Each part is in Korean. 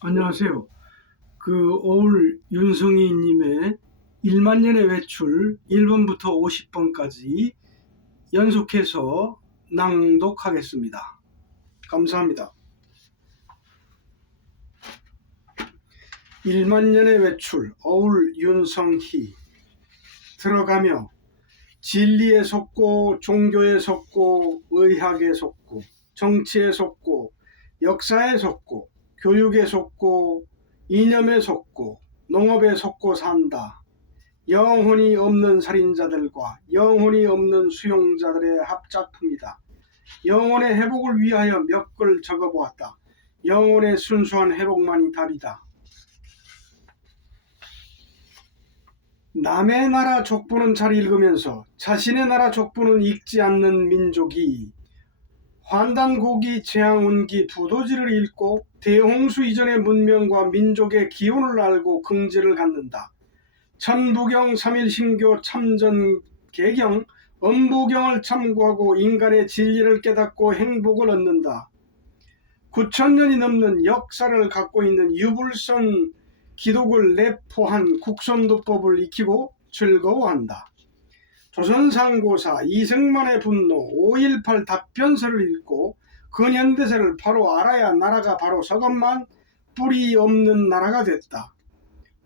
안녕하세요. 오울 윤성희님의 1만 년의 외출 1번부터 50번까지 연속해서 낭독하겠습니다. 감사합니다. 1만 년의 외출 어울 윤성희. 들어가며 진리에 속고, 종교에 속고, 의학에 속고, 정치에 속고, 역사에 속고, 교육에 속고, 이념에 속고, 농업에 속고 산다. 영혼이 없는 살인자들과 영혼이 없는 수용자들의 합작품이다. 영혼의 회복을 위하여 몇 글 적어보았다. 영혼의 순수한 회복만이 답이다. 남의 나라 족보는 잘 읽으면서 자신의 나라 족보는 읽지 않는 민족이 환단고기, 재앙운기, 두도지를 읽고 대홍수 이전의 문명과 민족의 기원을 알고 긍지를 갖는다. 천부경, 삼일신교, 참전개경, 엄부경을 참고하고 인간의 진리를 깨닫고 행복을 얻는다. 9,000년이 넘는 역사를 갖고 있는 유불선 기독을 내포한 국선도법을 익히고 즐거워한다. 조선상고사, 이승만의 분노, 5.18 답변서를 읽고 근현대사를 바로 알아야 나라가 바로 서건만 뿌리 없는 나라가 됐다.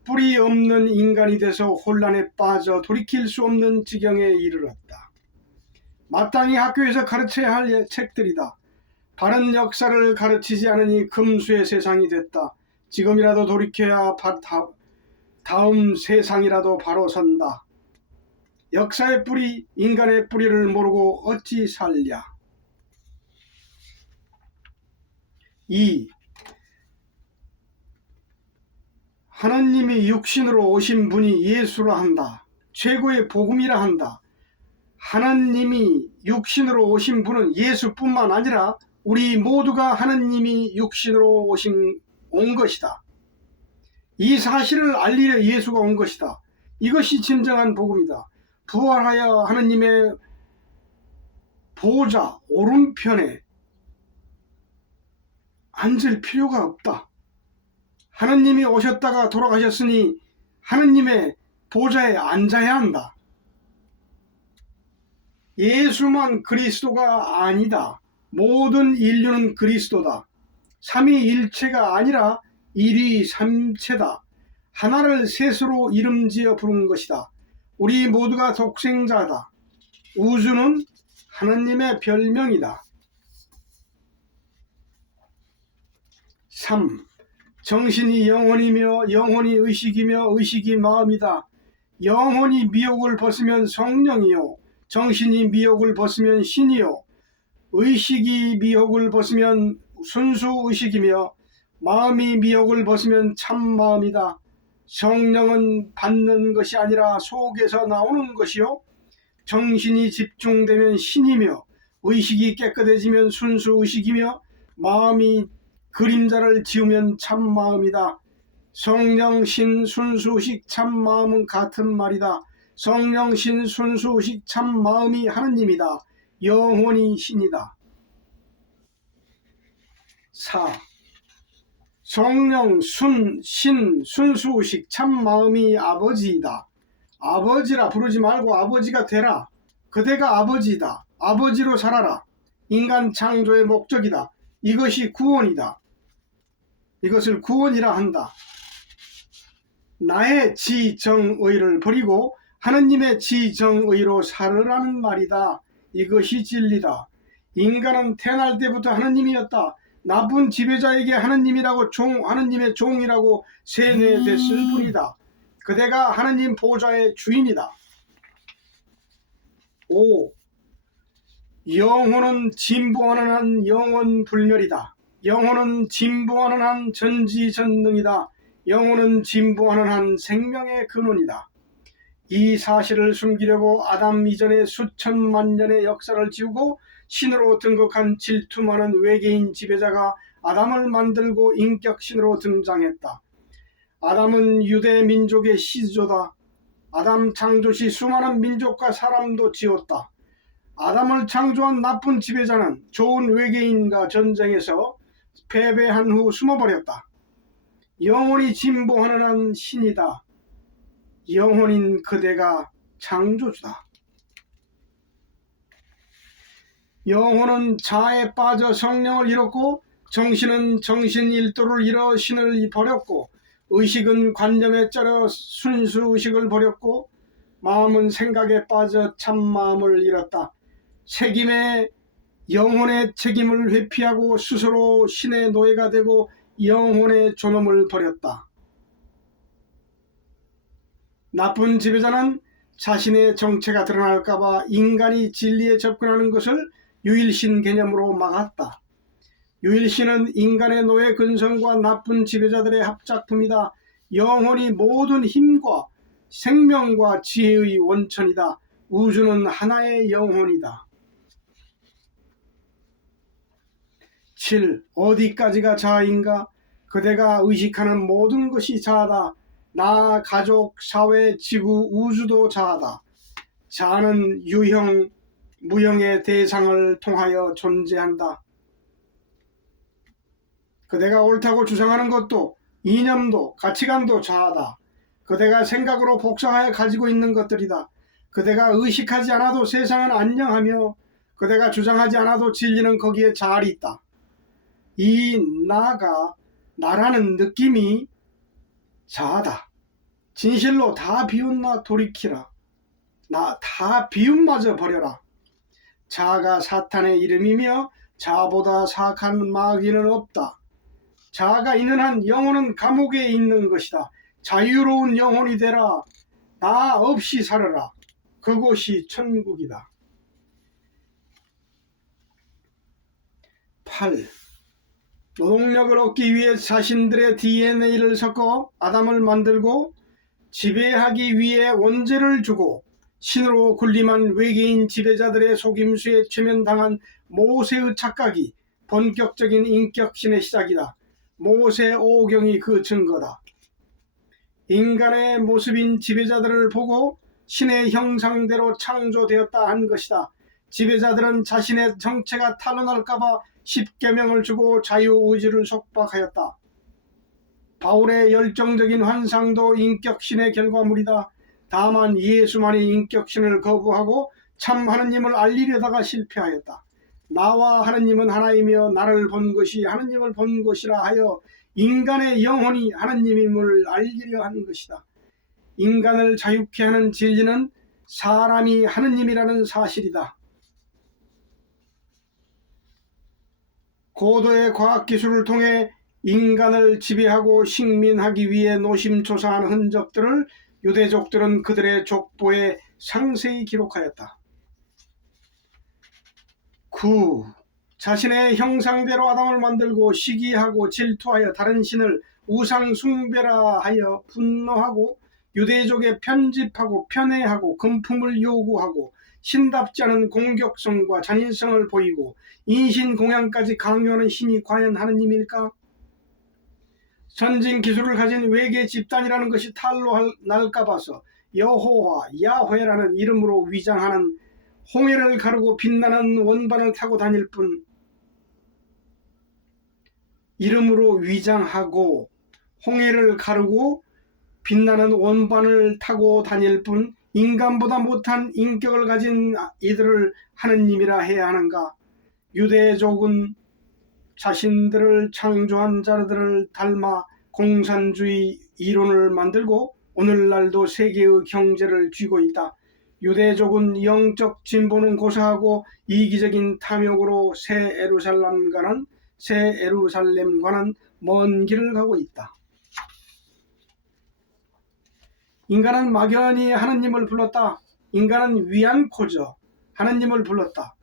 뿌리 없는 인간이 돼서 혼란에 빠져 돌이킬 수 없는 지경에 이르렀다. 마땅히 학교에서 가르쳐야 할 책들이다. 바른 역사를 가르치지 않으니 금수의 세상이 됐다. 지금이라도 돌이켜야 다음 세상이라도 바로 선다. 역사의 뿌리, 인간의 뿌리를 모르고 어찌 살랴. 2. 하느님이 육신으로 오신 분이 예수라 한다. 최고의 복음이라 한다. 하느님이 육신으로 오신 분은 예수뿐만 아니라 우리 모두가 하느님이 육신으로 온 것이다. 이 사실을 알리려 예수가 온 것이다. 이것이 진정한 복음이다. 부활하여 하느님의 보좌 오른편에 앉을 필요가 없다. 하느님이 오셨다가 돌아가셨으니 하느님의 보좌에 앉아야 한다. 예수만 그리스도가 아니다. 모든 인류는 그리스도다. 삼위일체가 아니라 일위삼체다. 하나를 셋으로 이름지어 부른 것이다. 우리 모두가 독생자다. 우주는 하느님의 별명이다. 3. 정신이 영혼이며 영혼이 의식이며 의식이 마음이다. 영혼이 미혹을 벗으면 성령이요, 정신이 미혹을 벗으면 신이요, 의식이 미혹을 벗으면 순수의식이며 마음이 미혹을 벗으면 참마음이다. 성령은 받는 것이 아니라 속에서 나오는 것이요, 정신이 집중되면 신이며 의식이 깨끗해지면 순수의식이며 마음이 그림자를 지우면 참마음이다. 성령, 신, 순수의식, 참마음은 같은 말이다. 성령, 신, 순수의식, 참마음이 하느님이다. 영혼이 신이다. 4. 성령, 신, 순수의식, 참마음이 아버지이다. 아버지라 부르지 말고 아버지가 되라. 그대가 아버지이다. 아버지로 살아라. 인간 창조의 목적이다. 이것이 구원이다. 이것을 구원이라 한다. 나의 지정의를 버리고 하느님의 지정의로 살으라는 말이다. 이것이 진리다. 인간은 태어날 때부터 하느님이었다. 나쁜 지배자에게 하느님이라고 하느님의 종이라고 세뇌됐을 뿐이다. 그대가 하느님 보좌의 주인이다. 5. 영혼은 진보하는 한 영원 불멸이다. 영혼은 진보하는 한 전지전능이다. 영혼은 진보하는 한 생명의 근원이다. 이 사실을 숨기려고 아담 이전의 수천만 년의 역사를 지우고 신으로 등극한 질투 많은 외계인 지배자가 아담을 만들고 인격신으로 등장했다. 아담은 유대 민족의 시조다. 아담 창조시 수많은 민족과 사람도 지었다. 아담을 창조한 나쁜 지배자는 좋은 외계인과 전쟁에서 패배한 후 숨어버렸다. 영원히 진보하는 한 신이다. 영혼인 그대가 창조주다. 영혼은 자에 빠져 성령을 잃었고, 정신은 정신일도를 잃어 신을 버렸고, 의식은 관념에 쩔어 순수의식을 버렸고, 마음은 생각에 빠져 참마음을 잃었다. 영혼의 책임을 회피하고 스스로 신의 노예가 되고 영혼의 존엄을 버렸다. 나쁜 지배자는 자신의 정체가 드러날까봐 인간이 진리에 접근하는 것을 유일신 개념으로 막았다. 유일신은 인간의 노예 근성과 나쁜 지배자들의 합작품이다. 영혼이 모든 힘과 생명과 지혜의 원천이다. 우주는 하나의 영혼이다. 7. 어디까지가 자아인가? 그대가 의식하는 모든 것이 자아다. 나, 가족, 사회, 지구, 우주도 자아다. 자아는 유형, 무형의 대상을 통하여 존재한다. 그대가 옳다고 주장하는 것도, 이념도, 가치관도 자아다. 그대가 생각으로 복사하여 가지고 있는 것들이다. 그대가 의식하지 않아도 세상은 안녕하며 그대가 주장하지 않아도 진리는 거기에 잘 있다. 이 나가, 나라는 느낌이 자아다. 진실로 다 비웃나 돌이키라. 다 비웃마저 버려라. 자아가 사탄의 이름이며 자아보다 사악한 마귀는 없다. 자아가 있는 한 영혼은 감옥에 있는 것이다. 자유로운 영혼이 되라. 나 없이 살아라. 그곳이 천국이다. 8. 노동력을 얻기 위해 자신들의 DNA를 섞어 아담을 만들고 지배하기 위해 원죄를 주고 신으로 군림한 외계인 지배자들의 속임수에 최면당한 모세의 착각이 본격적인 인격신의 시작이다. 모세 5경이 그 증거다. 인간의 모습인 지배자들을 보고 신의 형상대로 창조되었다 한 것이다. 지배자들은 자신의 정체가 탄로날까봐 십계명을 주고 자유의지를 속박하였다. 바울의 열정적인 환상도 인격신의 결과물이다. 다만 예수만이 인격신을 거부하고 참 하느님을 알리려다가 실패하였다. 나와 하느님은 하나이며 나를 본 것이 하느님을 본 것이라 하여 인간의 영혼이 하느님임을 알리려 하는 것이다. 인간을 자유케 하는 진리는 사람이 하느님이라는 사실이다. 고도의 과학기술을 통해 인간을 지배하고 식민하기 위해 노심초사한 흔적들을 유대족들은 그들의 족보에 상세히 기록하였다. 9. 자신의 형상대로 아담을 만들고 시기하고 질투하여 다른 신을 우상 숭배라 하여 분노하고 유대족에 편집하고 편애하고 금품을 요구하고 신답지 않은 공격성과 잔인성을 보이고 인신공양까지 강요하는 신이 과연 하느님일까? 선진 기술을 가진 외계 집단이라는 것이 탄로 날까 봐서 여호와, 야훼라는 이름으로 위장하는 홍해를 가르고 빛나는 원반을 타고 다닐 뿐, 이름으로 위장하고 홍해를 가르고 빛나는 원반을 타고 다닐 뿐 인간보다 못한 인격을 가진 이들을 하느님이라 해야 하는가? 유대족은 자신들을 창조한 자들을 닮아 공산주의 이론을 만들고 오늘날도 세계의 경제를 쥐고 있다. 유대족은 영적 진보는 고사하고 이기적인 탐욕으로 새 예루살렘과는 먼 길을 가고 있다. 인간은 막연히 하느님을 불렀다. 인간은 위안코저 하느님을 불렀다.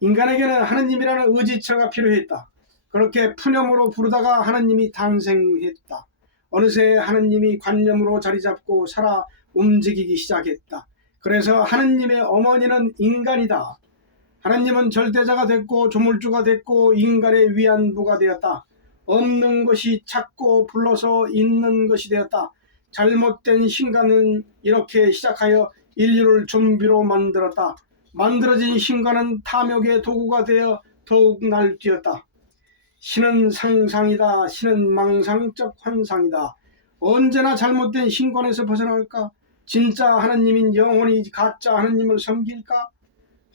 인간에게는 하느님이라는 의지처가 필요했다. 그렇게 푸념으로 부르다가 하느님이 탄생했다. 어느새 하느님이 관념으로 자리잡고 살아 움직이기 시작했다. 그래서 하느님의 어머니는 인간이다. 하느님은 절대자가 됐고 조물주가 됐고 인간의 위안부가 되었다. 없는 것이 찾고 불러서 있는 것이 되었다. 잘못된 신간은 이렇게 시작하여 인류를 좀비로 만들었다. 만들어진 신간은 탐욕의 도구가 되어 더욱 날뛰었다. 신은 상상이다. 신은 망상적 환상이다. 언제나 잘못된 신권에서 벗어날까? 진짜 하느님인 영혼이 가짜 하느님을 섬길까?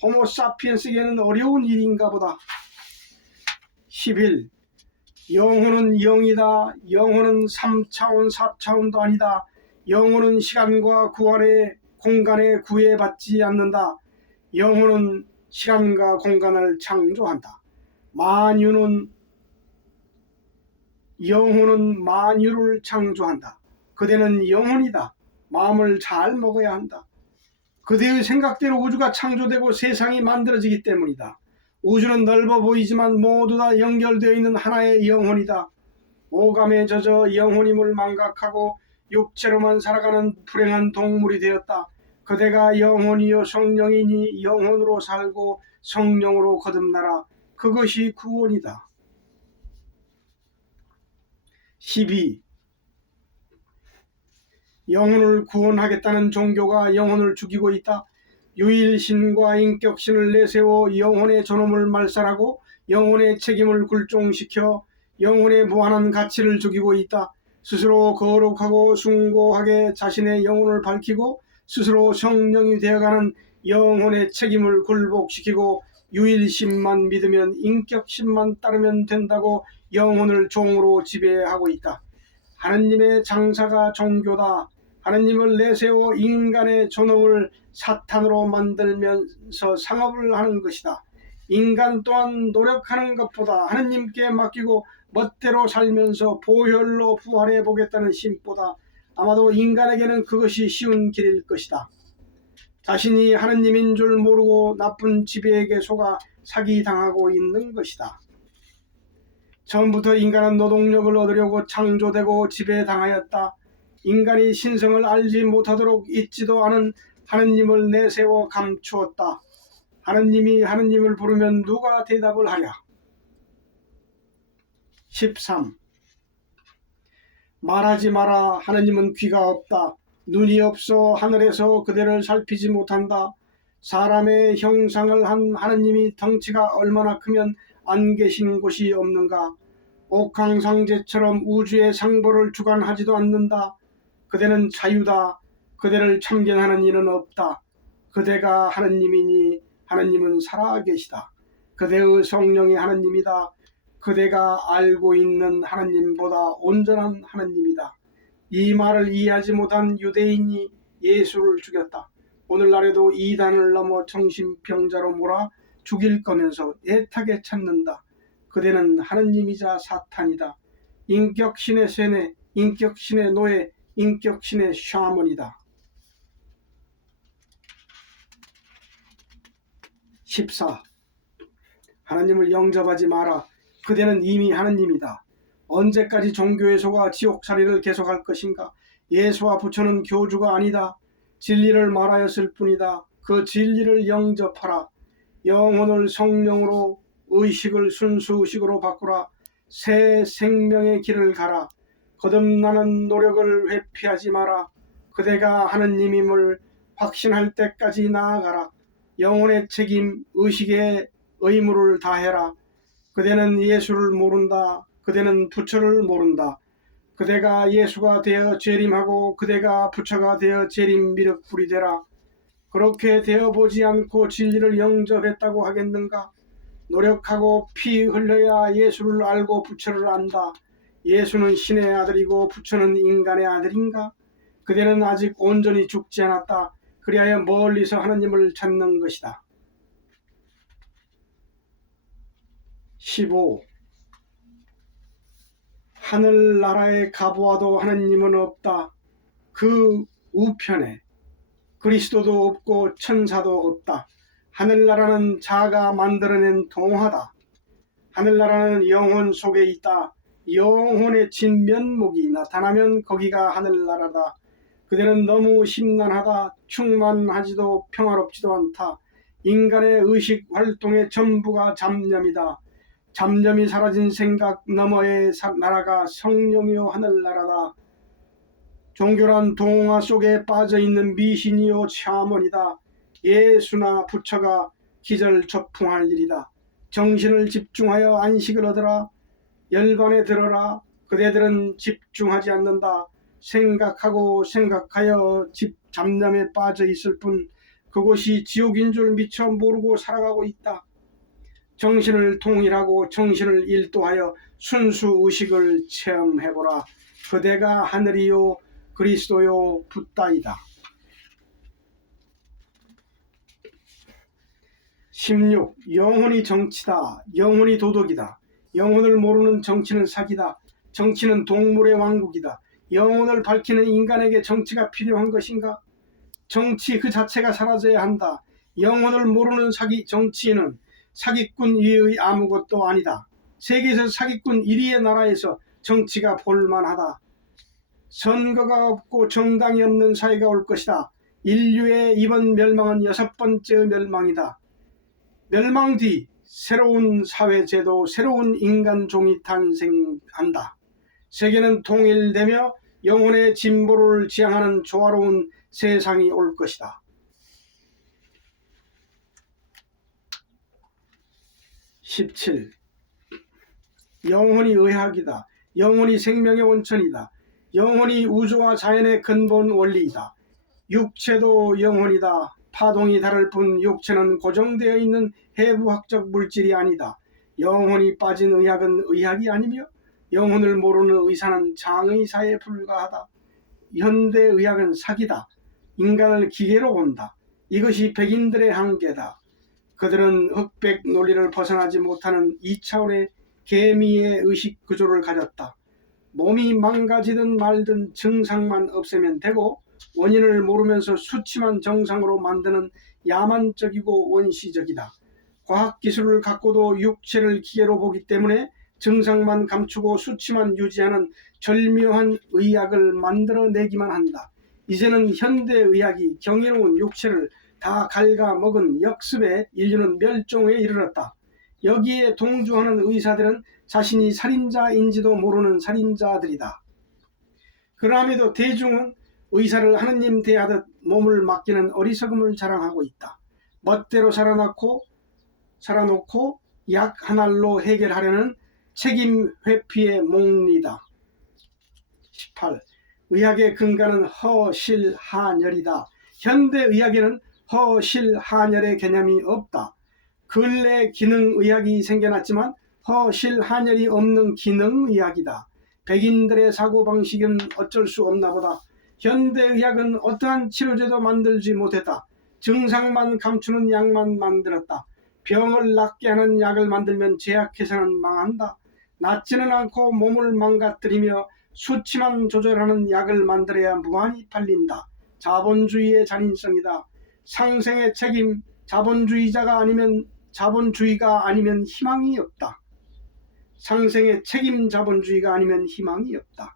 호모사피엔스에게는 어려운 일인가 보다. 11. 영혼은 영이다. 영혼은 3차원 4차원도 아니다. 영혼은 시간과 공간에 구애받지 않는다. 영혼은 시간과 공간을 창조한다. 영혼은 만유를 창조한다. 그대는 영혼이다. 마음을 잘 먹어야 한다. 그대의 생각대로 우주가 창조되고 세상이 만들어지기 때문이다. 우주는 넓어 보이지만 모두 다 연결되어 있는 하나의 영혼이다. 오감에 젖어 영혼임을 망각하고 육체로만 살아가는 불행한 동물이 되었다. 그대가 영혼이요 성령이니 영혼으로 살고 성령으로 거듭나라. 그것이 구원이다. 12. 영혼을 구원하겠다는 종교가 영혼을 죽이고 있다. 유일신과 인격신을 내세워 영혼의 존엄을 말살하고 영혼의 책임을 굴종시켜 영혼의 무한한 가치를 죽이고 있다. 스스로 거룩하고 숭고하게 자신의 영혼을 밝히고 스스로 성령이 되어가는 영혼의 책임을 굴복시키고 유일신만 믿으면 인격신만 따르면 된다고 영혼을 종으로 지배하고 있다. 하느님의 장사가 종교다. 하느님을 내세워 인간의 존엄을 사탄으로 만들면서 상업을 하는 것이다. 인간 또한 노력하는 것보다 하느님께 맡기고 멋대로 살면서 보혈로 부활해 보겠다는 심보다 아마도 인간에게는 그것이 쉬운 길일 것이다. 자신이 하느님인 줄 모르고 나쁜 지배에게 속아 사기당하고 있는 것이다. 처음부터 인간은 노동력을 얻으려고 창조되고 지배당하였다. 인간이 신성을 알지 못하도록 잊지도 않은 하느님을 내세워 감추었다. 하느님이 하느님을 부르면 누가 대답을 하랴. 13. 말하지 마라. 하느님은 귀가 없다. 눈이 없어 하늘에서 그대를 살피지 못한다. 사람의 형상을 한 하느님이 덩치가 얼마나 크면 안 계신 곳이 없는가. 옥황상제처럼 우주의 상보를 주관하지도 않는다. 그대는 자유다. 그대를 참견하는 이는 없다. 그대가 하느님이니 하느님은 살아계시다. 그대의 성령이 하느님이다. 그대가 알고 있는 하느님보다 온전한 하느님이다. 이 말을 이해하지 못한 유대인이 예수를 죽였다. 오늘날에도 이단을 넘어 정신병자로 몰아 죽일 거면서 애타게 찾는다. 그대는 하느님이자 사탄이다. 인격신의 세뇌, 인격신의 노예, 인격신의 샤먼이다. 14. 하나님을 영접하지 마라. 그대는 이미 하느님이다. 언제까지 종교에 속아 지옥살이를 계속할 것인가? 예수와 부처는 교주가 아니다. 진리를 말하였을 뿐이다. 그 진리를 영접하라. 영혼을 성령으로, 의식을 순수의식으로 바꾸라. 새 생명의 길을 가라. 거듭나는 노력을 회피하지 마라. 그대가 하느님임을 확신할 때까지 나아가라. 영혼의 책임, 의식의 의무를 다해라. 그대는 예수를 모른다. 그대는 부처를 모른다. 그대가 예수가 되어 재림하고 그대가 부처가 되어 재림 미륵불이 되라. 그렇게 되어보지 않고 진리를 영접했다고 하겠는가? 노력하고 피 흘려야 예수를 알고 부처를 안다. 예수는 신의 아들이고 부처는 인간의 아들인가? 그대는 아직 온전히 죽지 않았다. 그리하여 멀리서 하느님을 찾는 것이다. 15. 하늘나라에 가보아도 하느님은 없다. 그 우편에 그리스도도 없고 천사도 없다. 하늘나라는 자가 만들어낸 동화다. 하늘나라는 영혼 속에 있다. 영혼의 진면목이 나타나면 거기가 하늘나라다. 그대는 너무 심란하다. 충만하지도 평화롭지도 않다. 인간의 의식 활동의 전부가 잡념이다. 잡념이 사라진 생각 너머의 나라가 성령이요 하늘나라다. 종교란 동화 속에 빠져있는 미신이요 샤먼이다. 예수나 부처가 기절초풍할 일이다. 정신을 집중하여 안식을 얻으라. 열반에 들어라. 그대들은 집중하지 않는다. 생각하고 생각하여 잡념에 빠져 있을 뿐 그곳이 지옥인 줄 미처 모르고 살아가고 있다. 정신을 통일하고 정신을 일도하여 순수 의식을 체험해보라. 그대가 하늘이요 그리스도요 붓다이다. 16. 영혼이 정치다. 영혼이 도덕이다. 영혼을 모르는 정치는 사기다. 정치는 동물의 왕국이다. 영혼을 밝히는 인간에게 정치가 필요한 것인가? 정치 그 자체가 사라져야 한다. 영혼을 모르는 정치인은 사기꾼 이외의 아무것도 아니다. 세계에서 사기꾼 1위의 나라에서 정치가 볼만하다. 선거가 없고 정당이 없는 사회가 올 것이다. 인류의 이번 멸망은 6번째 멸망이다. 멸망 뒤 새로운 사회제도, 새로운 인간종이 탄생한다. 세계는 통일되며 영혼의 진보를 지향하는 조화로운 세상이 올 것이다. 17. 영혼이 의학이다. 영혼이 생명의 원천이다. 영혼이 우주와 자연의 근본 원리이다. 육체도 영혼이다. 파동이 다를 뿐 육체는 고정되어 있는 해부학적 물질이 아니다. 영혼이 빠진 의학은 의학이 아니며 영혼을 모르는 의사는 장의사에 불과하다. 현대의학은 사기다. 인간을 기계로 본다. 이것이 백인들의 한계다. 그들은 흑백 논리를 벗어나지 못하는 2차원의 개미의 의식 구조를 가졌다. 몸이 망가지든 말든 증상만 없애면 되고 원인을 모르면서 수치만 정상으로 만드는 야만적이고 원시적이다. 과학기술을 갖고도 육체를 기계로 보기 때문에 증상만 감추고 수치만 유지하는 절묘한 의학을 만들어내기만 한다. 이제는 현대의학이 경이로운 육체를 다 갉아먹은 역습에 인류는 멸종에 이르렀다. 여기에 동조하는 의사들은 자신이 살인자인지도 모르는 살인자들이다. 그럼에도 대중은 의사를 하느님 대하듯 몸을 맡기는 어리석음을 자랑하고 있다. 멋대로 살아놓고 약 한 알로 해결하려는 책임 회피의 몽리다. 18. 의학의 근간은 허실한열이다. 현대의학에는 허실한열의 개념이 없다. 근래 기능의학이 생겨났지만 허실한열이 없는 기능의학이다. 백인들의 사고방식은 어쩔 수 없나 보다. 현대의학은 어떠한 치료제도 만들지 못했다. 증상만 감추는 약만 만들었다. 병을 낫게 하는 약을 만들면 제약회사는 망한다. 낫지는 않고 몸을 망가뜨리며 수치만 조절하는 약을 만들어야 무한히 팔린다. 자본주의의 잔인성이다. 상생의 책임, 자본주의가 아니면 희망이 없다. 상생의 책임 자본주의가 아니면 희망이 없다.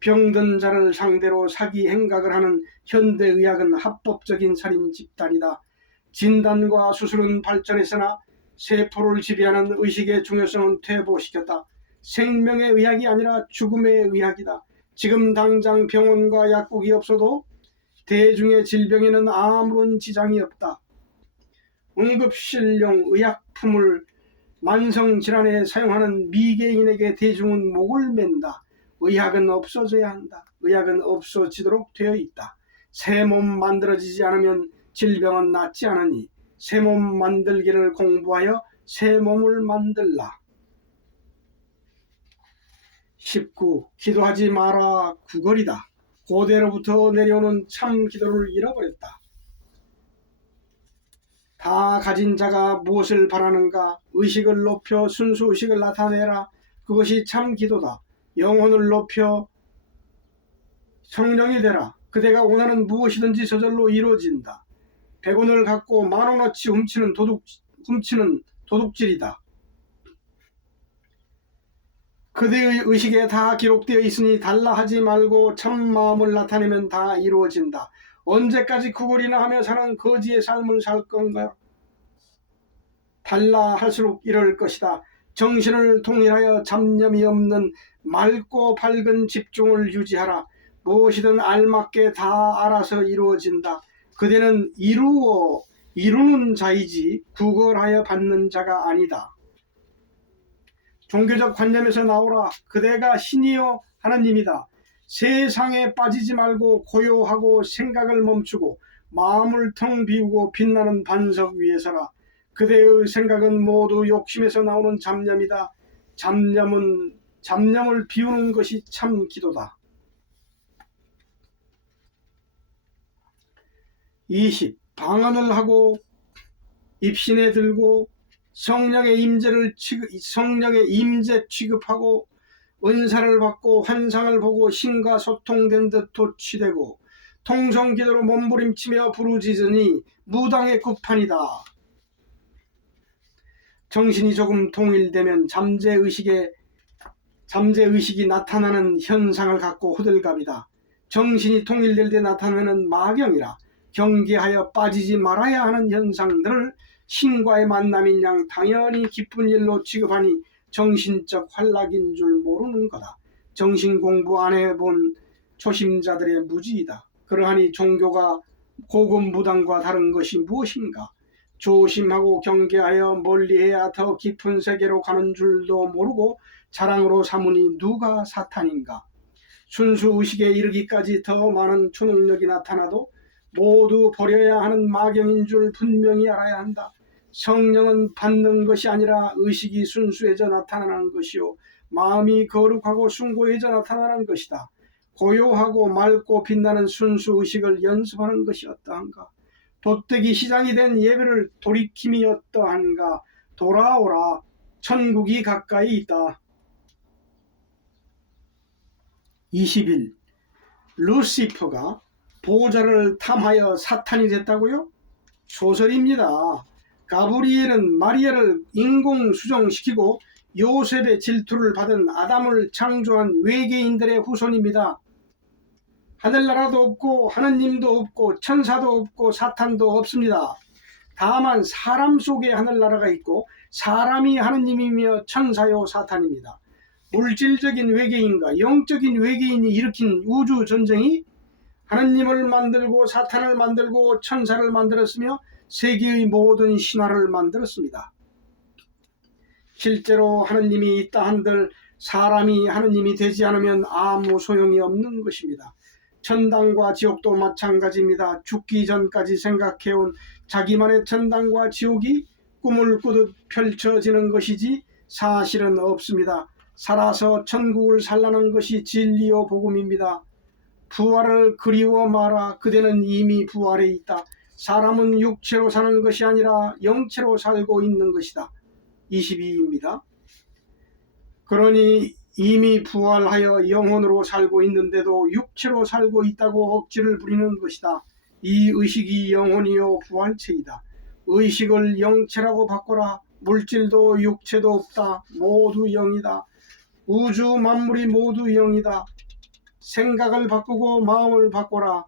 병든 자를 상대로 사기 행각을 하는 현대의학은 합법적인 살인 집단이다. 진단과 수술은 발전했으나 세포를 지배하는 의식의 중요성은 퇴보시켰다. 생명의 의학이 아니라 죽음의 의학이다. 지금 당장 병원과 약국이 없어도 대중의 질병에는 아무런 지장이 없다. 응급실용 의약품을 만성질환에 사용하는 미개인에게 대중은 목을 맨다. 의학은 없어져야 한다. 의학은 없어지도록 되어 있다. 새 몸 만들어지지 않으면 질병은 낫지 않으니 새 몸 만들기를 공부하여 새 몸을 만들라. 19. 기도하지 마라 구걸이다. 고대로부터 내려오는 참 기도를 잃어버렸다. 다 가진 자가 무엇을 바라는가? 의식을 높여 순수 의식을 나타내라. 그것이 참 기도다. 영혼을 높여 성령이 되라. 그대가 원하는 무엇이든지 저절로 이루어진다. 100원을 갖고 10,000원어치 훔치는 도둑질이다. 그대의 의식에 다 기록되어 있으니 달라 하지 말고 참 마음을 나타내면 다 이루어진다. 언제까지 구걸이나 하며 사는 거지의 삶을 살 건가? 달라 할수록 이럴 것이다. 정신을 통일하여 잡념이 없는 맑고 밝은 집중을 유지하라. 무엇이든 알맞게 다 알아서 이루어진다. 그대는 이루는 자이지 구걸하여 받는 자가 아니다. 종교적 관념에서 나오라. 그대가 신이요 하나님이다. 세상에 빠지지 말고 고요하고 생각을 멈추고 마음을 텅 비우고 빛나는 반석 위에 서라. 그대의 생각은 모두 욕심에서 나오는 잡념이다. 잡념을 비우는 것이 참 기도다. 20. 방언을 하고 입신에 들고 성령의 임재 취급하고 은사를 받고 환상을 보고 신과 소통된 듯 도취되고 통성기도로 몸부림치며 부르짖으니 무당의 급판이다. 정신이 조금 통일되면 잠재의식이 나타나는 현상을 갖고 호들갑이다. 정신이 통일될 때 나타나는 마경이라. 경계하여 빠지지 말아야 하는 현상들을 신과의 만남인 양 당연히 기쁜 일로 취급하니 정신적 활락인 줄 모르는 거다. 정신 공부 안 해본 초심자들의 무지이다. 그러하니 종교가 고급 무당과 다른 것이 무엇인가? 조심하고 경계하여 멀리해야 더 깊은 세계로 가는 줄도 모르고 자랑으로 삼으니 누가 사탄인가? 순수 의식에 이르기까지 더 많은 초능력이 나타나도 모두 버려야 하는 마경인 줄 분명히 알아야 한다. 성령은 받는 것이 아니라 의식이 순수해져 나타나는 것이요 마음이 거룩하고 숭고해져 나타나는 것이다. 고요하고 맑고 빛나는 순수 의식을 연습하는 것이 어떠한가? 돛대기 시작이 된 예배를 돌이킴이 어떠한가? 돌아오라. 천국이 가까이 있다. 21. 루시퍼가 보좌를 탐하여 사탄이 됐다고요? 소설입니다. 가브리엘은 마리아를 인공수정시키고 요셉의 질투를 받은 아담을 창조한 외계인들의 후손입니다. 하늘나라도 없고 하느님도 없고 천사도 없고 사탄도 없습니다. 다만 사람 속에 하늘나라가 있고 사람이 하느님이며 천사요 사탄입니다. 물질적인 외계인과 영적인 외계인이 일으킨 우주전쟁이 하느님을 만들고 사탄을 만들고 천사를 만들었으며 세계의 모든 신화를 만들었습니다. 실제로 하느님이 있다 한들 사람이 하느님이 되지 않으면 아무 소용이 없는 것입니다. 천당과 지옥도 마찬가지입니다. 죽기 전까지 생각해온 자기만의 천당과 지옥이 꿈을 꾸듯 펼쳐지는 것이지 사실은 없습니다. 살아서 천국을 살라는 것이 진리요 복음입니다. 부활을 그리워 마라. 그대는 이미 부활해 있다. 사람은 육체로 사는 것이 아니라 영체로 살고 있는 것이다. 22입니다. 그러니 이미 부활하여 영혼으로 살고 있는데도 육체로 살고 있다고 억지를 부리는 것이다. 이 의식이 영혼이요 부활체이다. 의식을 영체라고 바꿔라. 물질도 육체도 없다. 모두 영이다. 우주 만물이 모두 영이다. 생각을 바꾸고 마음을 바꿔라.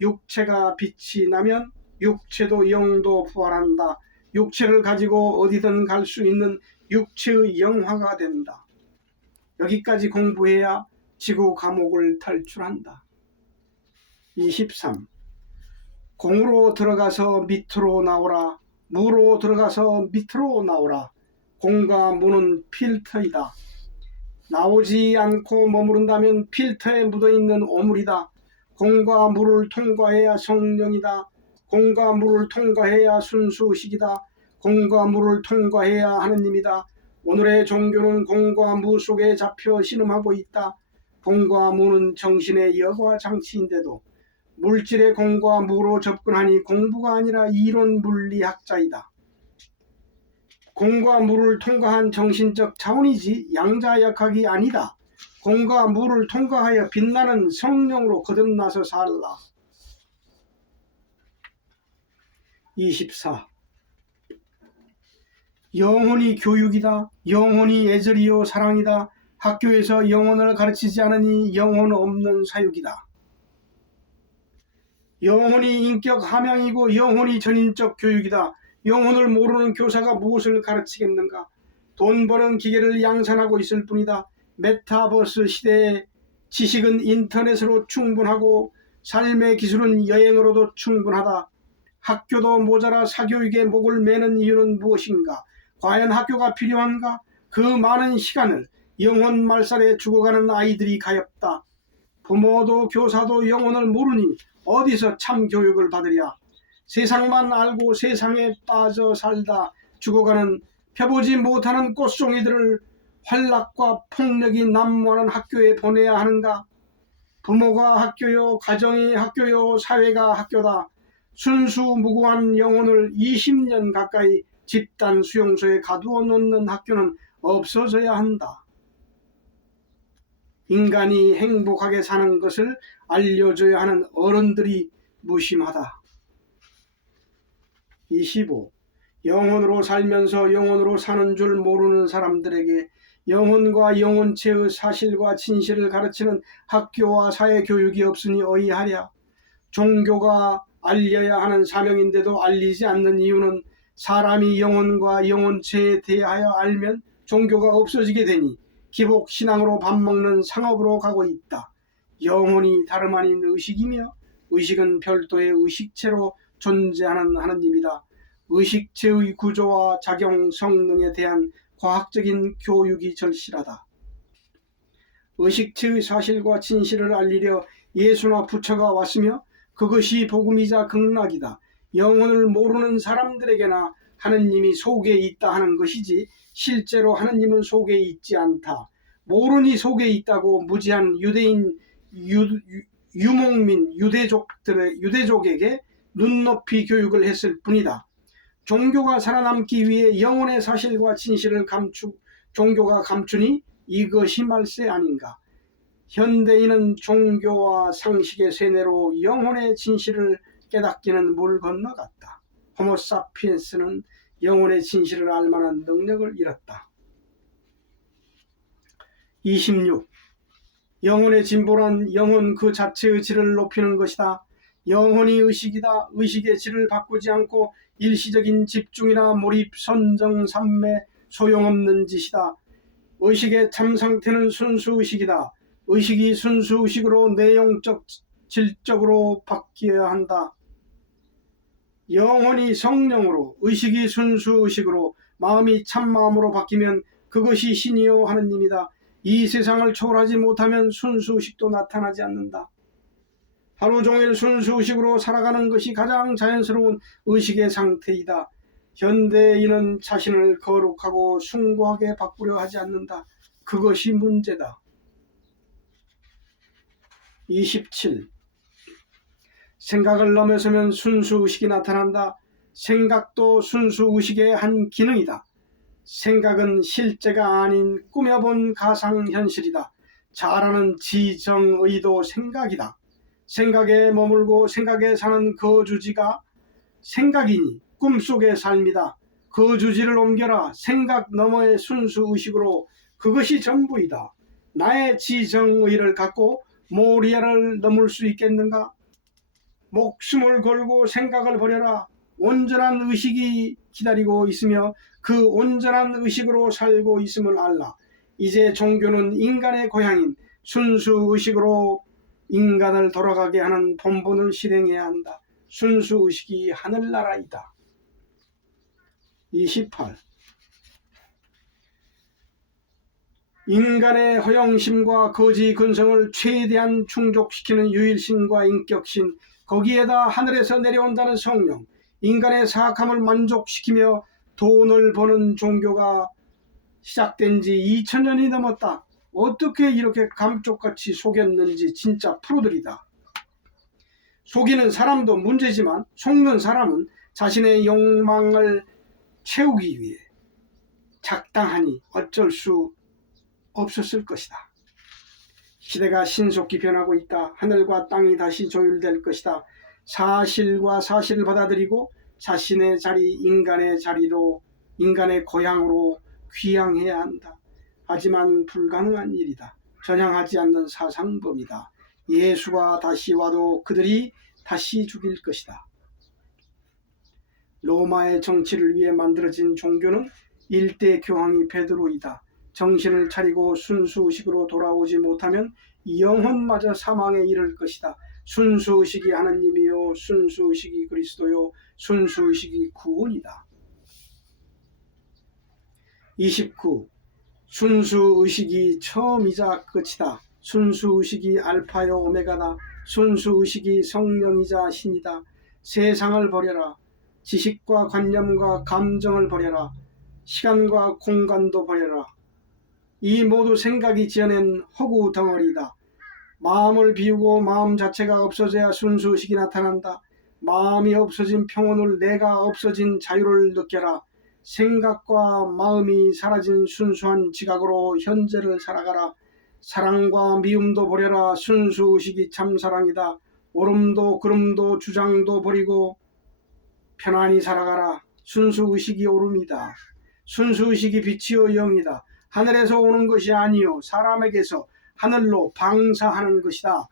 육체가 빛이 나면 육체도 영도 부활한다. 육체를 가지고 어디든 갈 수 있는 육체의 영화가 된다. 여기까지 공부해야 지구 감옥을 탈출한다. 23. 공으로 들어가서 밑으로 나오라. 무로 들어가서 밑으로 나오라. 공과 무는 필터이다. 나오지 않고 머무른다면 필터에 묻어있는 오물이다. 공과 무를 통과해야 성령이다. 공과 무를 통과해야 순수의식이다. 공과 무를 통과해야 하느님이다. 오늘의 종교는 공과 무 속에 잡혀 신음하고 있다. 공과 무는 정신의 여과 장치인데도 물질의 공과 무로 접근하니 공부가 아니라 이론 물리학자이다. 공과 무를 통과한 정신적 차원이지 양자역학이 아니다. 공과 무를 통과하여 빛나는 성령으로 거듭나서 살라. 24. 영혼이 교육이다. 영혼이 예절이요 사랑이다. 학교에서 영혼을 가르치지 않으니 영혼 없는 사육이다. 영혼이 인격 함양이고 영혼이 전인적 교육이다. 영혼을 모르는 교사가 무엇을 가르치겠는가? 돈 버는 기계를 양산하고 있을 뿐이다. 메타버스 시대에 지식은 인터넷으로 충분하고 삶의 기술은 여행으로도 충분하다. 학교도 모자라 사교육에 목을 매는 이유는 무엇인가? 과연 학교가 필요한가? 그 많은 시간을 영혼 말살에 죽어가는 아이들이 가엾다. 부모도 교사도 영혼을 모르니 어디서 참 교육을 받으랴. 세상만 알고 세상에 빠져 살다 죽어가는 펴보지 못하는 꽃송이들을 환락과 폭력이 난무하는 학교에 보내야 하는가? 부모가 학교요, 가정이 학교요, 사회가 학교다. 순수무구한 영혼을 20년 가까이 집단 수용소에 가두어 놓는 학교는 없어져야 한다. 인간이 행복하게 사는 것을 알려줘야 하는 어른들이 무심하다. 25. 영혼으로 살면서 영혼으로 사는 줄 모르는 사람들에게 영혼과 영혼체의 사실과 진실을 가르치는 학교와 사회교육이 없으니 어이하랴. 종교가 알려야 하는 사명인데도 알리지 않는 이유는 사람이 영혼과 영혼체에 대하여 알면 종교가 없어지게 되니 기복신앙으로 밥 먹는 상업으로 가고 있다. 영혼이 다름 아닌 의식이며 의식은 별도의 의식체로 존재하는 하느님이다. 의식체의 구조와 작용 성능에 대한 과학적인 교육이 절실하다. 의식체의 사실과 진실을 알리려 예수나 부처가 왔으며 그것이 복음이자 극락이다. 영혼을 모르는 사람들에게나 하느님이 속에 있다 하는 것이지 실제로 하느님은 속에 있지 않다. 모르니 속에 있다고 무지한 유대인 유목민 유대족에게 눈높이 교육을 했을 뿐이다. 종교가 살아남기 위해 영혼의 사실과 진실을 종교가 감추니 이것이 말세 아닌가. 현대인은 종교와 상식의 세뇌로 영혼의 진실을 깨닫기는 물 건너갔다. 호모사피엔스는 영혼의 진실을 알만한 능력을 잃었다. 26. 영혼의 진보란 영혼 그 자체의 질을 높이는 것이다. 영혼이 의식이다. 의식의 질을 바꾸지 않고 일시적인 집중이나 몰입, 선정, 삼매 소용없는 짓이다. 의식의 참 상태는 순수의식이다. 의식이 순수의식으로 내용적, 질적으로 바뀌어야 한다. 영혼이 성령으로, 의식이 순수의식으로, 마음이 참마음으로 바뀌면 그것이 신이요 하느님이다. 이 세상을 초월하지 못하면 순수의식도 나타나지 않는다. 하루 종일 순수의식으로 살아가는 것이 가장 자연스러운 의식의 상태이다. 현대인은 자신을 거룩하고 숭고하게 바꾸려 하지 않는다. 그것이 문제다. 27. 생각을 넘어서면 순수의식이 나타난다. 생각도 순수의식의 한 기능이다. 생각은 실제가 아닌 꾸며본 가상현실이다. 잘 아는 지정의도 생각이다. 생각에 머물고 생각에 사는 거주지가 생각이니 꿈속의 삶이다. 거주지를 옮겨라. 생각 너머의 순수의식으로 그것이 전부이다. 나의 지정의를 갖고 모리아를 넘을 수 있겠는가? 목숨을 걸고 생각을 버려라. 온전한 의식이 기다리고 있으며 그 온전한 의식으로 살고 있음을 알라. 이제 종교는 인간의 고향인 순수의식으로 인간을 돌아가게 하는 본분을 실행해야 한다. 순수의식이 하늘나라이다. 28. 인간의 허영심과 거지 근성을 최대한 충족시키는 유일신과 인격신, 거기에다 하늘에서 내려온다는 성령, 인간의 사악함을 만족시키며 돈을 버는 종교가 시작된 지 2000년이 넘었다. 어떻게 이렇게 감쪽같이 속였는지 진짜 프로들이다. 속이는 사람도 문제지만 속는 사람은 자신의 욕망을 채우기 위해 작당하니 어쩔 수 없었을 것이다. 시대가 신속히 변하고 있다. 하늘과 땅이 다시 조율될 것이다. 사실과 사실을 받아들이고 자신의 자리, 인간의 자리로, 인간의 고향으로 귀향해야 한다. 하지만 불가능한 일이다. 전향하지 않는 사상범이다. 예수가 다시 와도 그들이 다시 죽일 것이다. 로마의 정치를 위해 만들어진 종교는 일대 교황이 베드로이다. 정신을 차리고 순수의식으로 돌아오지 못하면 영혼마저 사망에 이를 것이다. 순수의식이 하느님이요, 순수의식이 그리스도요, 순수의식이 구원이다. 29. 순수의식이 처음이자 끝이다. 순수의식이 알파요 오메가다. 순수의식이 성령이자 신이다. 세상을 버려라. 지식과 관념과 감정을 버려라. 시간과 공간도 버려라. 이 모두 생각이 지어낸 허구 덩어리다. 마음을 비우고 마음 자체가 없어져야 순수의식이 나타난다. 마음이 없어진 평온을, 내가 없어진 자유를 느껴라. 생각과 마음이 사라진 순수한 지각으로 현재를 살아가라. 사랑과 미움도 버려라. 순수의식이 참사랑이다. 오름도 그름도 주장도 버리고 편안히 살아가라. 순수의식이 오름이다. 순수의식이 빛이요 영이다. 하늘에서 오는 것이 아니요 사람에게서 하늘로 방사하는 것이다.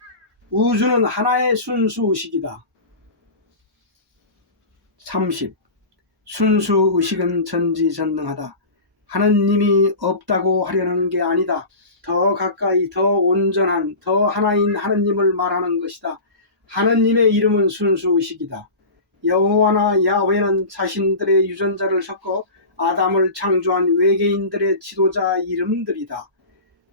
우주는 하나의 순수의식이다. 30. 순수의식은 전지전능하다. 하느님이 없다고 하려는 게 아니다. 더 가까이, 더 온전한, 더 하나인 하느님을 말하는 것이다. 하느님의 이름은 순수의식이다. 여호와나 야훼는 자신들의 유전자를 섞어 아담을 창조한 외계인들의 지도자 이름들이다.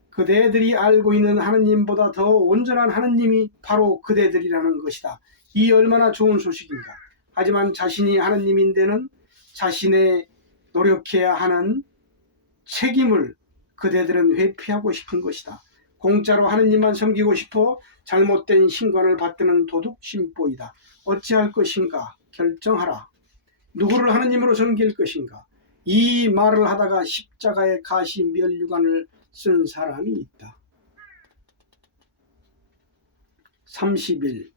그대들이 알고 있는 하느님보다 더 온전한 하느님이 바로 그대들이라는 것이다. 이 얼마나 좋은 소식인가. 하지만 자신이 하느님인데는 자신의 노력해야 하는 책임을 그대들은 회피하고 싶은 것이다. 공짜로 하느님만 섬기고 싶어 잘못된 신관을 받드는 도둑 신보이다. 어찌할 것인가 결정하라. 누구를 하느님으로 섬길 것인가. 이 말을 하다가 십자가의 가시 면류관을 쓴 사람이 있다. 31.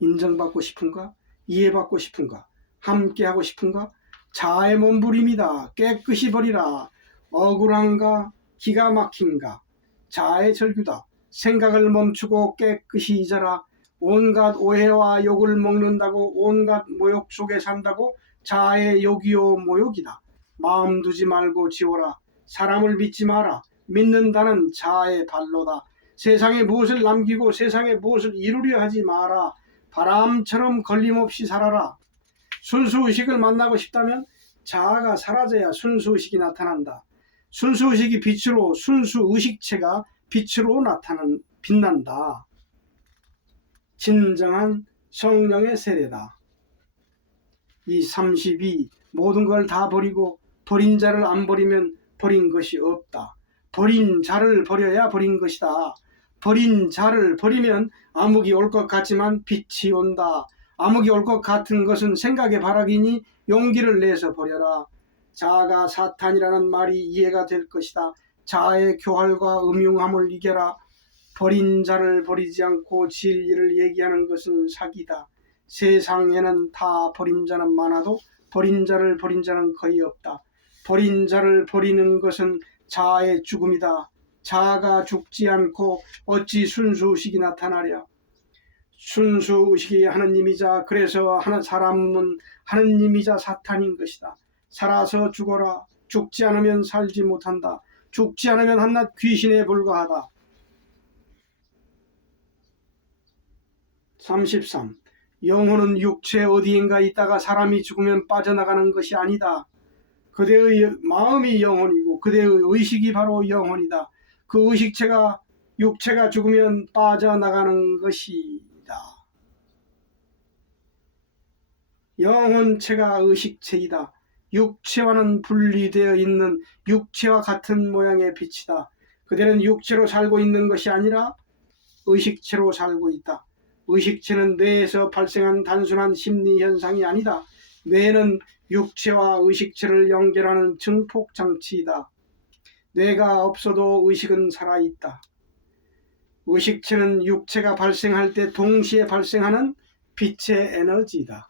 인정받고 싶은가? 이해받고 싶은가? 함께하고 싶은가? 자아의 몸부림이다. 깨끗이 버리라. 억울한가? 기가 막힌가? 자아의 절규다. 생각을 멈추고 깨끗이 잊어라. 온갖 오해와 욕을 먹는다고, 온갖 모욕 속에 산다고 자아의 욕이요 모욕이다. 마음 두지 말고 지워라. 사람을 믿지 마라. 믿는다는 자아의 발로다. 세상에 무엇을 남기고 세상에 무엇을 이루려 하지 마라. 바람처럼 걸림없이 살아라. 순수의식을 만나고 싶다면 자아가 사라져야 순수의식이 나타난다. 순수의식이 빛으로, 순수의식체가 빛으로 빛난다. 진정한 성령의 세례다. 이 32. 모든 걸 다 버리고 버린 자를 안 버리면 버린 것이 없다. 버린 자를 버려야 버린 것이다. 버린 자를 버리면 암흑이 올 것 같지만 빛이 온다. 암흑이 올 것 같은 것은 생각의 바락이니 용기를 내서 버려라. 자아가 사탄이라는 말이 이해가 될 것이다. 자아의 교활과 음흉함을 이겨라. 버린 자를 버리지 않고 진리를 얘기하는 것은 사기다. 세상에는 다 버린 자는 많아도 버린 자를 버린 자는 거의 없다. 버린 자를 버리는 것은 자아의 죽음이다. 자아가 죽지 않고 어찌 순수의식이 나타나랴. 순수의식이 하느님이자, 그래서 사람은 하느님이자 사탄인 것이다. 살아서 죽어라. 죽지 않으면 살지 못한다. 죽지 않으면 한낱 귀신에 불과하다. 33. 영혼은 육체 어디인가 있다가 사람이 죽으면 빠져나가는 것이 아니다. 그대의 마음이 영혼이고 그대의 의식이 바로 영혼이다. 그 의식체가, 육체가 죽으면 빠져나가는 것이다. 영혼체가 의식체이다. 육체와는 분리되어 있는 육체와 같은 모양의 빛이다. 그대는 육체로 살고 있는 것이 아니라 의식체로 살고 있다. 의식체는 뇌에서 발생한 단순한 심리 현상이 아니다. 뇌는 육체와 의식체를 연결하는 증폭장치이다. 뇌가 없어도 의식은 살아있다. 의식체는 육체가 발생할 때 동시에 발생하는 빛의 에너지이다.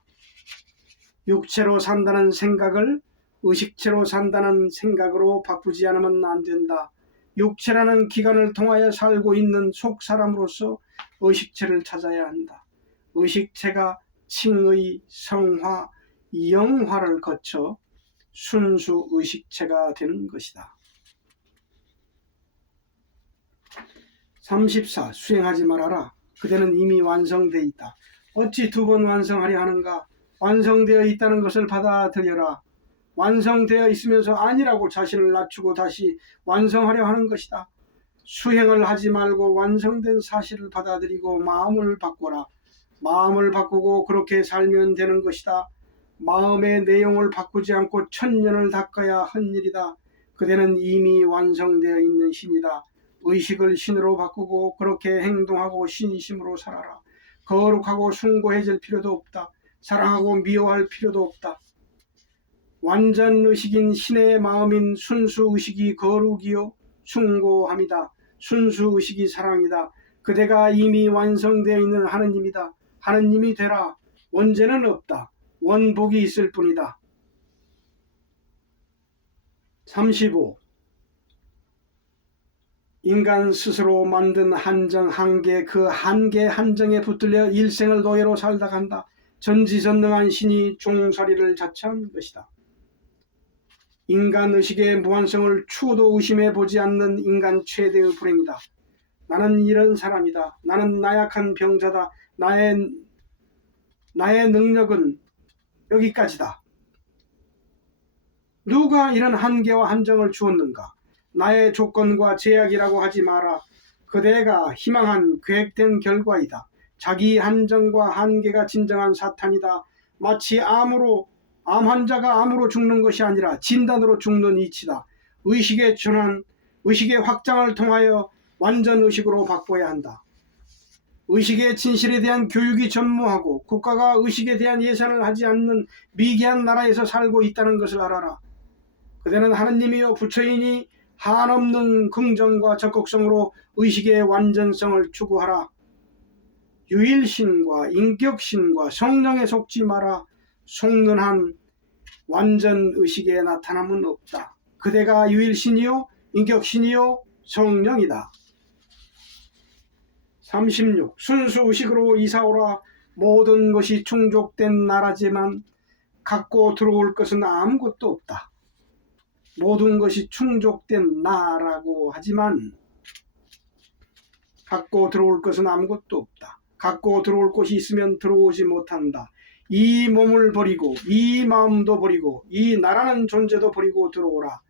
육체로 산다는 생각을 의식체로 산다는 생각으로 바꾸지 않으면 안 된다. 육체라는 기관을 통하여 살고 있는 속사람으로서 의식체를 찾아야 한다. 의식체가 칭의, 성화, 영화를 거쳐 순수 의식체가 되는 것이다. 34. 수행하지 말아라. 그대는 이미 완성되어 있다. 어찌 두 번 완성하려 하는가? 완성되어 있다는 것을 받아들여라. 완성되어 있으면서 아니라고 자신을 낮추고 다시 완성하려 하는 것이다. 수행을 하지 말고 완성된 사실을 받아들이고 마음을 바꿔라. 마음을 바꾸고 그렇게 살면 되는 것이다. 마음의 내용을 바꾸지 않고 천년을 닦아야 한 일이다. 그대는 이미 완성되어 있는 신이다. 의식을 신으로 바꾸고 그렇게 행동하고 신심으로 살아라. 거룩하고 숭고해질 필요도 없다. 사랑하고 미워할 필요도 없다. 완전 의식인 신의 마음인 순수 의식이 거룩이요 숭고함이다. 순수 의식이 사랑이다. 그대가 이미 완성되어 있는 하느님이다. 하느님이 되라. 원죄는 없다. 원복이 있을 뿐이다. 35. 인간 스스로 만든 한정 한계, 그 한계 한정에 붙들려 일생을 노예로 살다 간다. 전지전능한 신이 종살이를 자처한 것이다. 인간 의식의 무한성을 추호도 의심해 보지 않는 인간 최대의 불행이다. 나는 이런 사람이다. 나는 나약한 병자다. 나의 능력은 여기까지다. 누가 이런 한계와 한정을 주었는가? 나의 조건과 제약이라고 하지 마라. 그대가 희망한 계획된 결과이다. 자기 한정과 한계가 진정한 사탄이다. 마치 암 환자가 암으로 죽는 것이 아니라 진단으로 죽는 이치다. 의식의 전환, 의식의 확장을 통하여 완전 의식으로 바꿔야 한다. 의식의 진실에 대한 교육이 전무하고 국가가 의식에 대한 예산을 하지 않는 미개한 나라에서 살고 있다는 것을 알아라. 그대는 하느님이여 부처이니 한없는 긍정과 적극성으로 의식의 완전성을 추구하라. 유일신과 인격신과 성령에 속지 마라. 속는 한 완전 의식에 나타남은 없다. 그대가 유일신이요 인격신이요 성령이다. 36. 순수 의식으로 이사오라. 모든 것이 충족된 나라지만 갖고 들어올 것은 아무것도 없다. 모든 것이 충족된 나라고 하지만 갖고 들어올 것은 아무것도 없다. 갖고 들어올 것이 있으면 들어오지 못한다. 이 몸을 버리고 이 마음도 버리고 이 나라는 존재도 버리고 들어오라.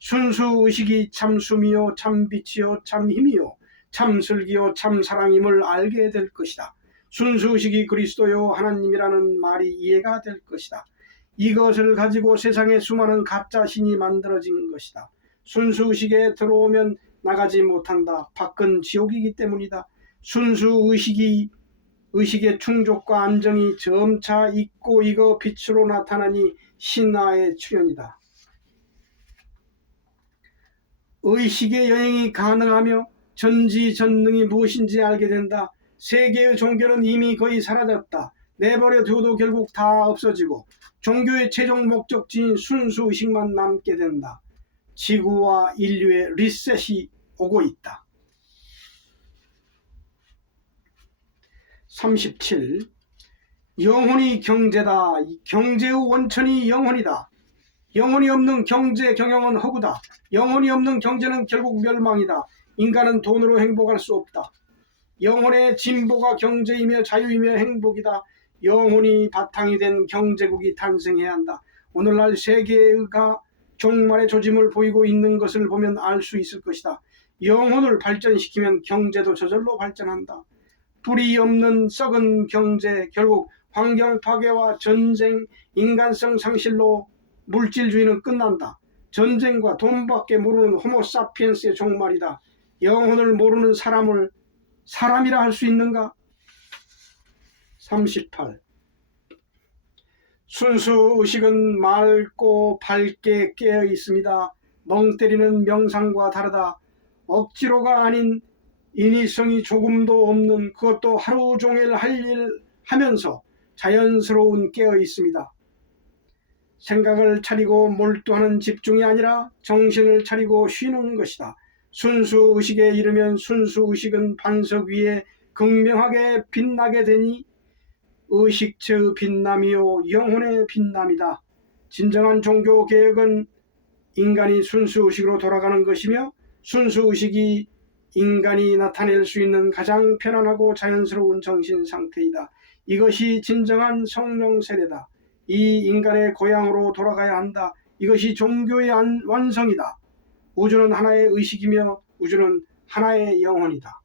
순수 의식이 참 숨이요 참 빛이요 참 힘이요 참 슬기요 참 사랑임을 알게 될 것이다. 순수 의식이 그리스도요 하나님이라는 말이 이해가 될 것이다. 이것을 가지고 세상에 수많은 가짜 신이 만들어진 것이다. 순수 의식에 들어오면 나가지 못한다. 밖은 지옥이기 때문이다. 순수 의식의 충족과 안정이 점차 있고 이거 빛으로 나타나니 신화의 출현이다. 의식의 여행이 가능하며 전지전능이 무엇인지 알게 된다. 세계의 종교는 이미 거의 사라졌다. 내버려 둬도 결국 다 없어지고 종교의 최종 목적지인 순수 의식만 남게 된다. 지구와 인류의 리셋이 오고 있다. 37. 영혼이 경제다. 경제의 원천이 영혼이다. 영혼이 없는 경제 경영은 허구다. 영혼이 없는 경제는 결국 멸망이다. 인간은 돈으로 행복할 수 없다. 영혼의 진보가 경제이며 자유이며 행복이다. 영혼이 바탕이 된 경제국이 탄생해야 한다. 오늘날 세계가 종말의 조짐을 보이고 있는 것을 보면 알 수 있을 것이다. 영혼을 발전시키면 경제도 저절로 발전한다. 뿌리 없는 썩은 경제, 결국 환경 파괴와 전쟁, 인간성 상실로 물질주의는 끝난다. 전쟁과 돈밖에 모르는 호모사피엔스의 종말이다. 영혼을 모르는 사람을 사람이라 할 수 있는가? 38. 순수 의식은 맑고 밝게 깨어 있습니다. 멍 때리는 명상과 다르다. 억지로가 아닌 인위성이 조금도 없는, 그것도 하루 종일 할 일 하면서 자연스러운 깨어 있습니다. 생각을 차리고 몰두하는 집중이 아니라 정신을 차리고 쉬는 것이다. 순수 의식에 이르면 순수 의식은 반석 위에 극명하게 빛나게 되니 의식체의 빛남이요 영혼의 빛남이다. 진정한 종교 개혁은 인간이 순수 의식으로 돌아가는 것이며 순수 의식이 인간이 나타낼 수 있는 가장 편안하고 자연스러운 정신 상태이다. 이것이 진정한 성령 세례다. 이 인간의 고향으로 돌아가야 한다. 이것이 종교의 완성이다. 우주는 하나의 의식이며 우주는 하나의 영혼이다.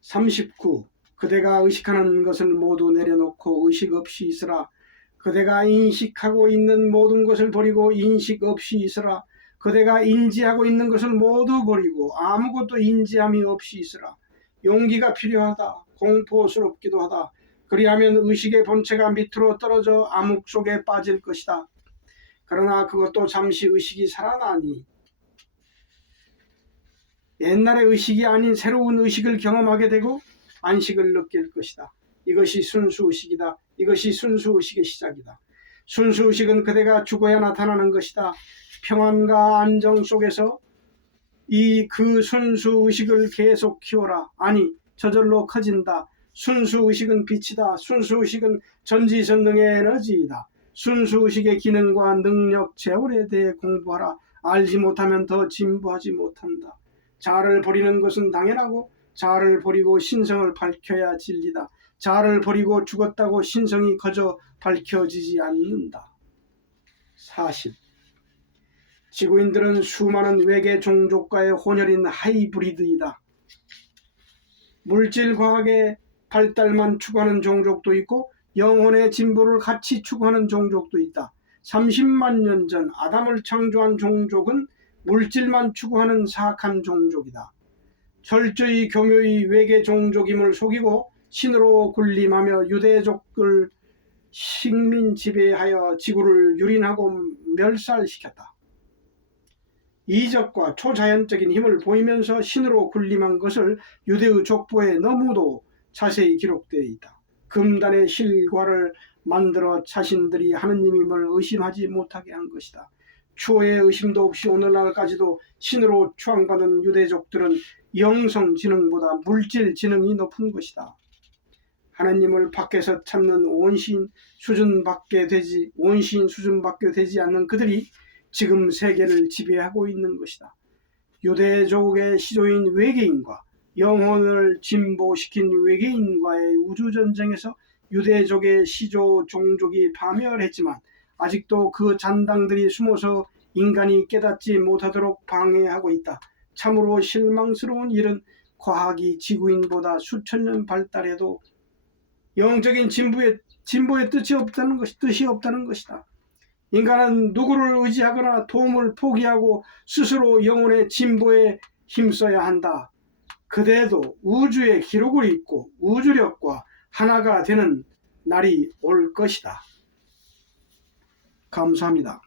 39. 그대가 의식하는 것을 모두 내려놓고 의식 없이 있으라. 그대가 인식하고 있는 모든 것을 버리고 인식 없이 있으라. 그대가 인지하고 있는 것을 모두 버리고 아무것도 인지함이 없이 있으라. 용기가 필요하다. 공포스럽기도 하다. 그리하면 의식의 본체가 밑으로 떨어져 암흑 속에 빠질 것이다. 그러나 그것도 잠시 의식이 살아나니 옛날의 의식이 아닌 새로운 의식을 경험하게 되고 안식을 느낄 것이다. 이것이 순수의식이다. 이것이 순수의식의 시작이다. 순수의식은 그대가 죽어야 나타나는 것이다. 평안과 안정 속에서 그 순수의식을 계속 키워라. 아니, 저절로 커진다. 순수의식은 빛이다. 순수의식은 전지전능의 에너지이다. 순수의식의 기능과 능력, 재월에 대해 공부하라. 알지 못하면 더 진부하지 못한다. 자아를 버리는 것은 당연하고 자아를 버리고 신성을 밝혀야 진리다. 자아를 버리고 죽었다고 신성이 거저 밝혀지지 않는다. 40. 지구인들은 수많은 외계 종족과의 혼혈인 하이브리드이다. 물질과학의 발달만 추구하는 종족도 있고 영혼의 진보를 같이 추구하는 종족도 있다. 30만 년 전 아담을 창조한 종족은 물질만 추구하는 사악한 종족이다. 철저히 교묘히 외계 종족임을 속이고 신으로 군림하며 유대족을 식민 지배하여 지구를 유린하고 멸살시켰다. 이적과 초자연적인 힘을 보이면서 신으로 군림한 것을 유대의 족보에 너무도 자세히 기록되어 있다. 금단의 실과를 만들어 자신들이 하느님임을 의심하지 못하게 한 것이다. 추호의 의심도 없이 오늘날까지도 신으로 추앙받은 유대족들은 영성 지능보다 물질 지능이 높은 것이다. 하나님을 밖에서 찾는 온신 수준밖에 되지 않는 그들이 지금 세계를 지배하고 있는 것이다. 유대족의 시조인 외계인과 영혼을 진보시킨 외계인과의 우주전쟁에서 유대족의 시조 종족이 파멸했지만 아직도 그 잔당들이 숨어서 인간이 깨닫지 못하도록 방해하고 있다. 참으로 실망스러운 일은 과학이 지구인보다 수천 년 발달해도 영적인 진보의 뜻이 없다는 것이다. 인간은 누구를 의지하거나 도움을 포기하고 스스로 영혼의 진보에 힘써야 한다. 그대도 우주의 기록을 읽고 우주력과 하나가 되는 날이 올 것이다. 감사합니다.